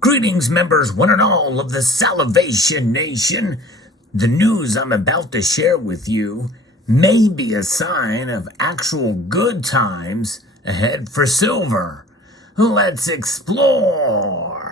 Greetings, members, one and all of the Salivation Nation. The news I'm about to share with you may be a sign of actual good times ahead for silver. Let's explore.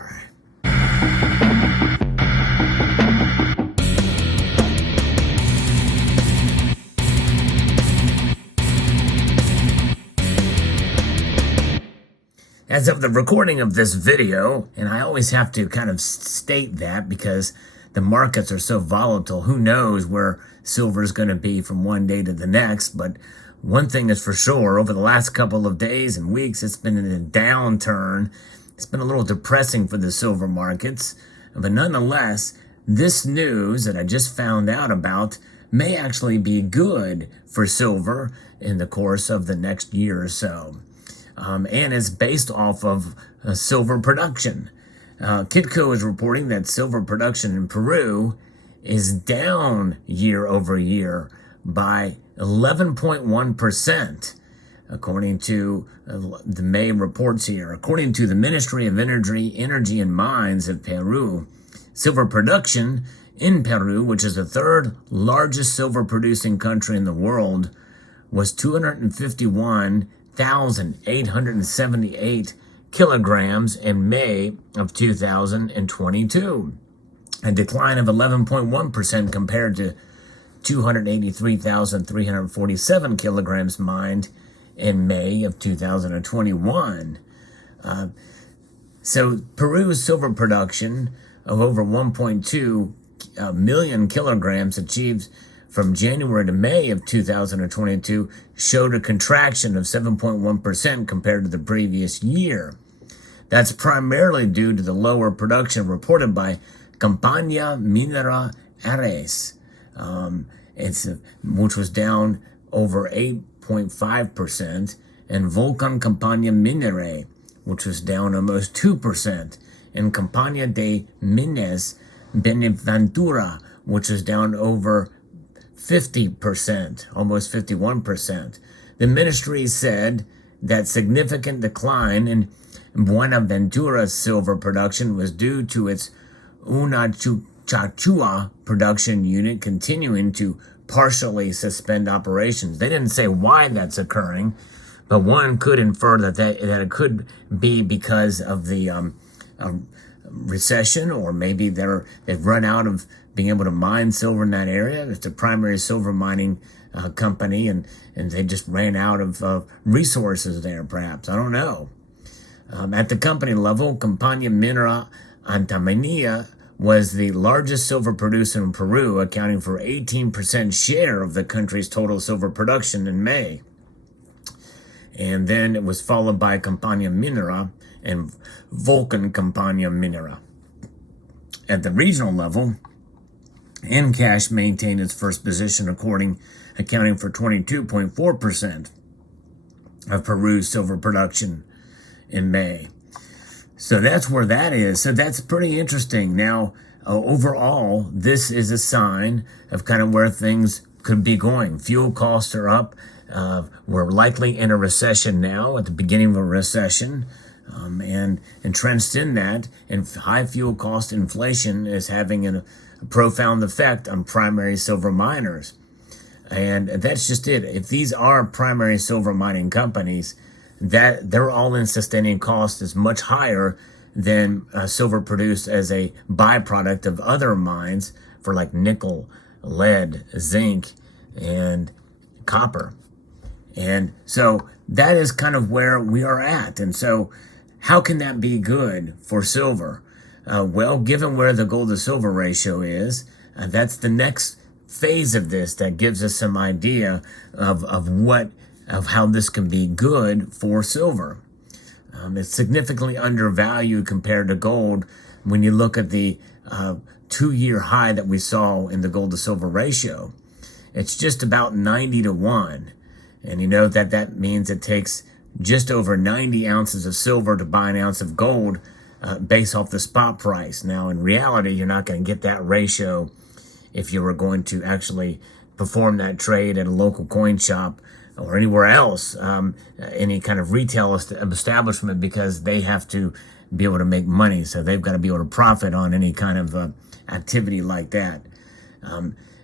As of the recording of this video, and I always have to kind of state that because the markets are so volatile, who knows where silver is going to be from one day to the next. But one thing is for sure, over the last couple of days and weeks, it's been in a downturn. It's been a little depressing for the silver markets. But nonetheless, this news that I just found out about may actually be good for silver in the course of the next year or so. And it's based off of silver production. Kitco is reporting that silver production in Peru is down year over year by 11.1%, according to the May reports here. According to the Ministry of Energy and Mines of Peru, silver production in Peru, which is the third largest silver producing country in the world, was 251,878 kilograms in May of 2022, a decline of 11.1% compared to 283,347 kilograms mined in May of 2021. So Peru's silver production of over 1.2 million kilograms achieved from January to May of 2022 showed a contraction of 7.1% compared to the previous year. That's primarily due to the lower production reported by Compañía Minera Ares, which was down over 8.5%, and Volcan Compañía Minera, which was down almost 2%, and Compañía de Minas Beneventura, which was down over 50%, almost 51%. The ministry said that significant decline in Buenaventura's silver production was due to its Unachachua production unit continuing to partially suspend operations. They didn't say why that's occurring, but one could infer that it could be because of the recession, or maybe they've run out of being able to mine silver in that area. It's a primary silver mining company, and they just ran out of resources there, perhaps. I don't know. At the company level, Compañía Minera Antamina was the largest silver producer in Peru, accounting for 18% share of the country's total silver production in May. And then it was followed by Compañía Minera and Volcan Compañía Minera. At the regional level, Encash maintained its first position, accounting for 22.4% of Peru's silver production in May. So that's where that is. So that's pretty interesting. Now, overall, this is a sign of kind of where things could be going. Fuel costs are up. We're likely in a recession now, at the beginning of a recession. And entrenched in that, and high fuel cost inflation is having a profound effect on primary silver miners. And that's just it. If these are primary silver mining companies, that their all-in sustaining cost is much higher than silver produced as a byproduct of other mines for like nickel, lead, zinc, and copper. And so that is kind of where we are at. And so how can that be good for silver? Well, given where the gold to silver ratio is, that's the next phase of this that gives us some idea of how this can be good for silver. It's significantly undervalued compared to gold when you look at the 2-year high that we saw in the gold to silver ratio. It's just about 90 to 1. And you know that means it takes just over 90 ounces of silver to buy an ounce of gold based off the spot price. Now, in reality, you're not going to get that ratio if you were going to actually perform that trade at a local coin shop or anywhere else, any kind of retail establishment, because they have to be able to make money. So they've got to be able to profit on any kind of activity like that.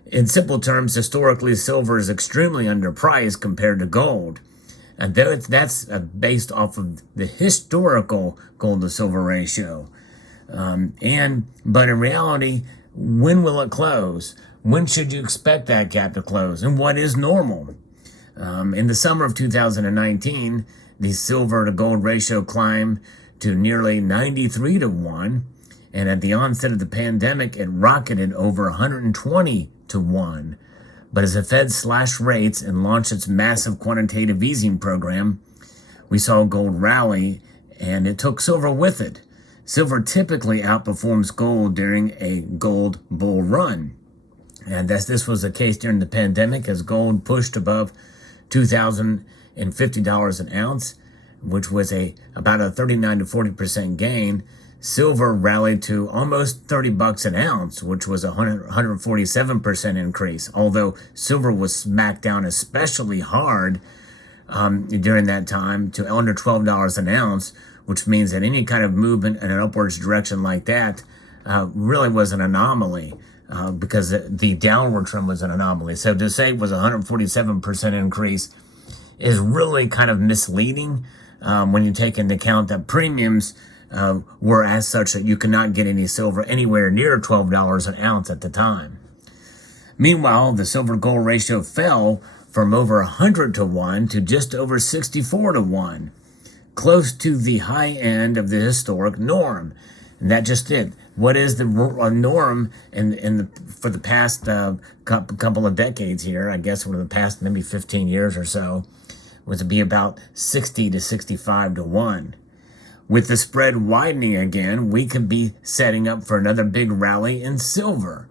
In simple terms, historically, silver is extremely underpriced compared to gold. And that's based off of the historical gold to silver ratio. But in reality, when will it close? When should you expect that gap to close? And what is normal? In the summer of 2019, the silver to gold ratio climbed to nearly 93 to 1. And at the onset of the pandemic, it rocketed over 120 to 1. But as the Fed slashed rates and launched its massive quantitative easing program, we saw gold rally, and it took silver with it. Silver typically outperforms gold during a gold bull run. And this was the case during the pandemic as gold pushed above $2,050 an ounce, which was about a 39 to 40% gain. Silver rallied to almost $30 an ounce, which was a 147% increase. Although silver was smacked down especially hard during that time to under $12 an ounce, which means that any kind of movement in an upwards direction like that really was an anomaly because the downward trend was an anomaly. So to say it was a 147% increase is really kind of misleading when you take into account that premiums were as such that you could not get any silver anywhere near $12 an ounce at the time. Meanwhile, the silver gold ratio fell from over 100 to 1 to just over 64 to 1, close to the high end of the historic norm. And that just it. What is the norm for the past couple of decades here, I guess over the past maybe 15 years or so, was to be about 60 to 65 to 1. With the spread widening again, we could be setting up for another big rally in silver,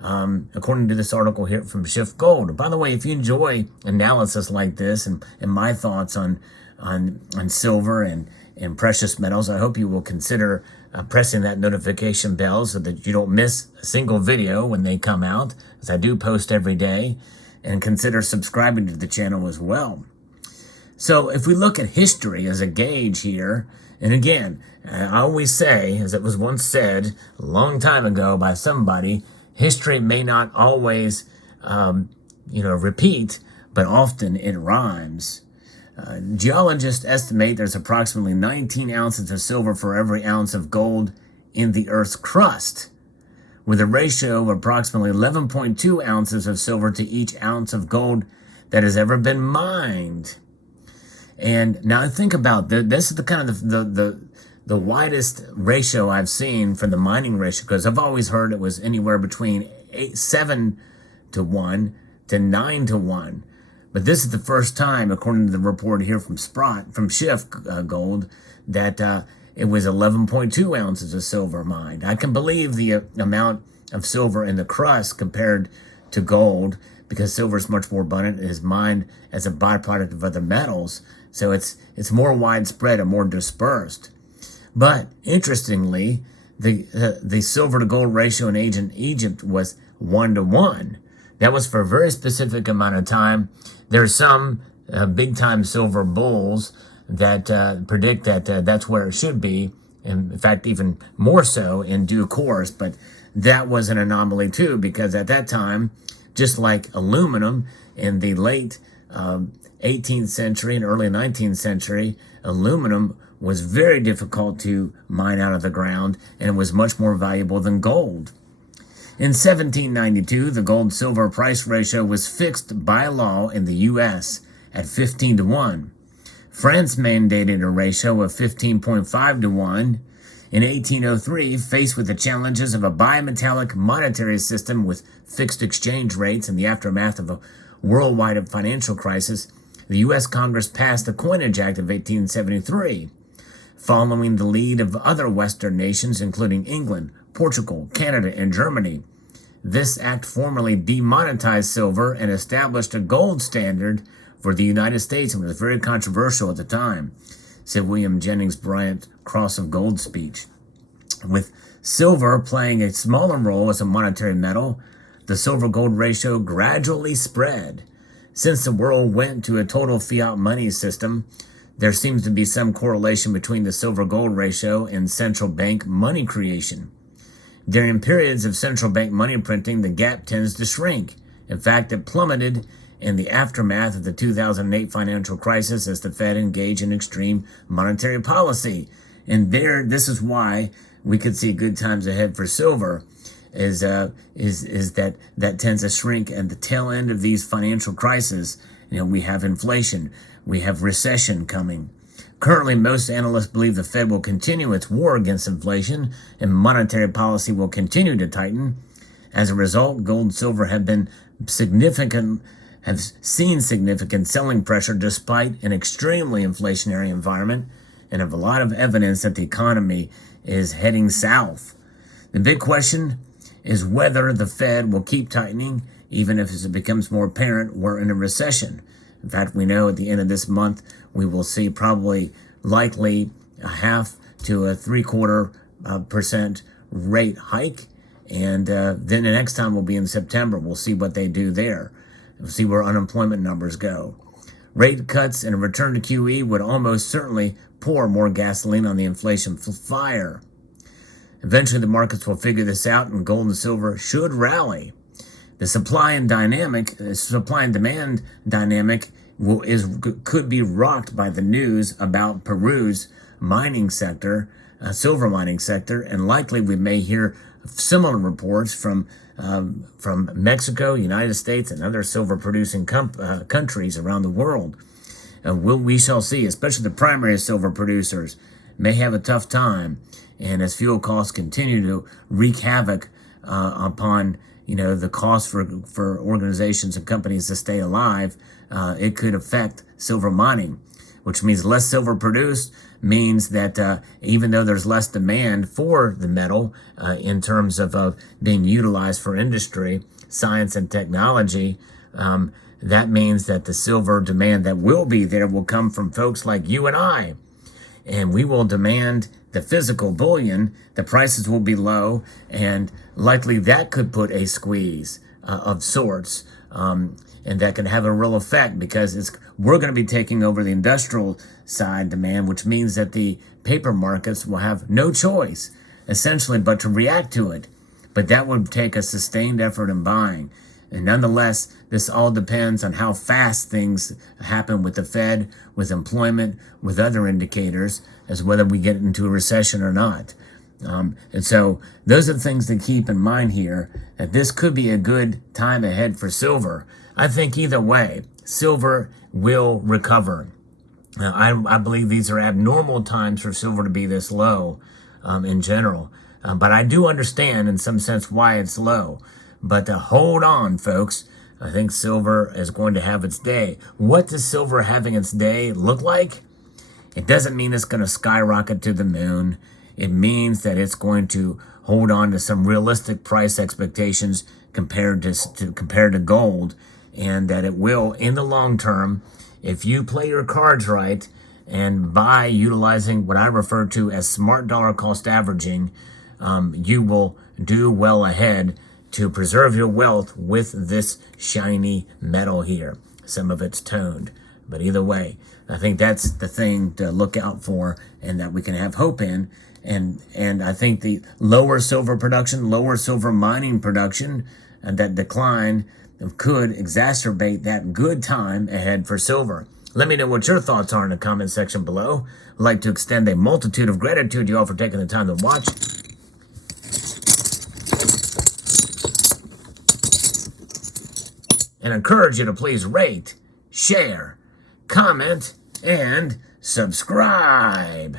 according to this article here from Shift Gold. By the way, if you enjoy analysis like this and my thoughts on silver and precious metals, I hope you will consider pressing that notification bell so that you don't miss a single video when they come out, as I do post every day, and consider subscribing to the channel as well. So if we look at history as a gauge here, and again, I always say, as it was once said a long time ago by somebody, history may not always, repeat, but often it rhymes. Geologists estimate there's approximately 19 ounces of silver for every ounce of gold in the Earth's crust, with a ratio of approximately 11.2 ounces of silver to each ounce of gold that has ever been mined. And now think about this is the kind of the widest ratio I've seen for the mining ratio, because I've always heard it was anywhere between 7 to 1 to 9 to 1. But this is the first time, according to the report here from Shift Gold, that it was 11.2 ounces of silver mined. I can believe the amount of silver in the crust compared to gold, because silver is much more abundant and is mined as a byproduct of other metals. So it's more widespread and more dispersed. But interestingly, the silver to gold ratio in ancient Egypt was 1 to 1. That was for a very specific amount of time. There's some big time silver bulls that predict that that's where it should be. And in fact, even more so in due course. But that was an anomaly too, because at that time, just like aluminum in the late 18th century and early 19th century, aluminum was very difficult to mine out of the ground, and it was much more valuable than gold. In 1792, the gold-silver price ratio was fixed by law in the U.S. at 15 to 1. France mandated a ratio of 15.5 to 1. In 1803, faced with the challenges of a bimetallic monetary system with fixed exchange rates in the aftermath of a worldwide financial crisis, the U.S. Congress passed the Coinage Act of 1873. Following the lead of other Western nations, including England, Portugal, Canada, and Germany, this act formally demonetized silver and established a gold standard for the United States, and was very controversial at the time, said William Jennings Bryant's Cross of Gold speech. With silver playing a smaller role as a monetary metal, the silver-gold ratio gradually spread. Since the world went to a total fiat money system, there seems to be some correlation between the silver-gold ratio and central bank money creation. During periods of central bank money printing, the gap tends to shrink. In fact, it plummeted in the aftermath of the 2008 financial crisis as the Fed engaged in extreme monetary policy. And this is why we could see good times ahead for silver, is that tends to shrink at the tail end of these financial crises. We have inflation, we have recession coming. Currently, most analysts believe the Fed will continue its war against inflation and monetary policy will continue to tighten. As a result, gold and silver have seen significant selling pressure despite an extremely inflationary environment and have a lot of evidence that the economy is heading south. The big question is whether the Fed will keep tightening even if it becomes more apparent we're in a recession. In fact, we know at the end of this month we will see likely a 0.5 to 0.75% rate hike, and then the next time will be in September. We'll see what they do there. We'll see where unemployment numbers go. Rate cuts and a return to QE would almost certainly pour more gasoline on the inflation fire. Eventually, the markets will figure this out, and gold and silver should rally. The supply and demand dynamic could be rocked by the news about Peru's mining sector, silver mining sector, and likely we may hear similar reports from Mexico, United States, and other silver-producing countries around the world. We shall see, especially the primary silver producers may have a tough time, and as fuel costs continue to wreak havoc upon the cost for organizations and companies to stay alive, it could affect silver mining, which means less silver produced means that even though there's less demand for the metal in terms of being utilized for industry, science, and technology, that means that the silver demand that will be there will come from folks like you and I. And we will demand the physical bullion, the prices will be low, and likely that could put a squeeze of sorts. And that can have a real effect because we're going to be taking over the industrial side demand, which means that the paper markets will have no choice, essentially, but to react to it. But that would take a sustained effort in buying. And nonetheless, this all depends on how fast things happen with the Fed, with employment, with other indicators, as whether we get into a recession or not. And so those are the things to keep in mind here, that this could be a good time ahead for silver. I think either way, silver will recover. I believe these are abnormal times for silver to be this low in general. But I do understand in some sense why it's low. But hold on, folks. I think silver is going to have its day. What does silver having its day look like? It doesn't mean it's going to skyrocket to the moon. It means that it's going to hold on to some realistic price expectations compared to gold, and that it will, in the long term, if you play your cards right and buy utilizing what I refer to as smart dollar cost averaging, you will do well ahead to preserve your wealth with this shiny metal here. Some of it's toned, but either way, I think that's the thing to look out for and that we can have hope in. And I think the lower silver production, lower silver mining production, and that decline could exacerbate that good time ahead for silver. Let me know what your thoughts are in the comment section below. I'd like to extend a multitude of gratitude to you all for taking the time to watch. And encourage you to please rate, share, comment, and subscribe.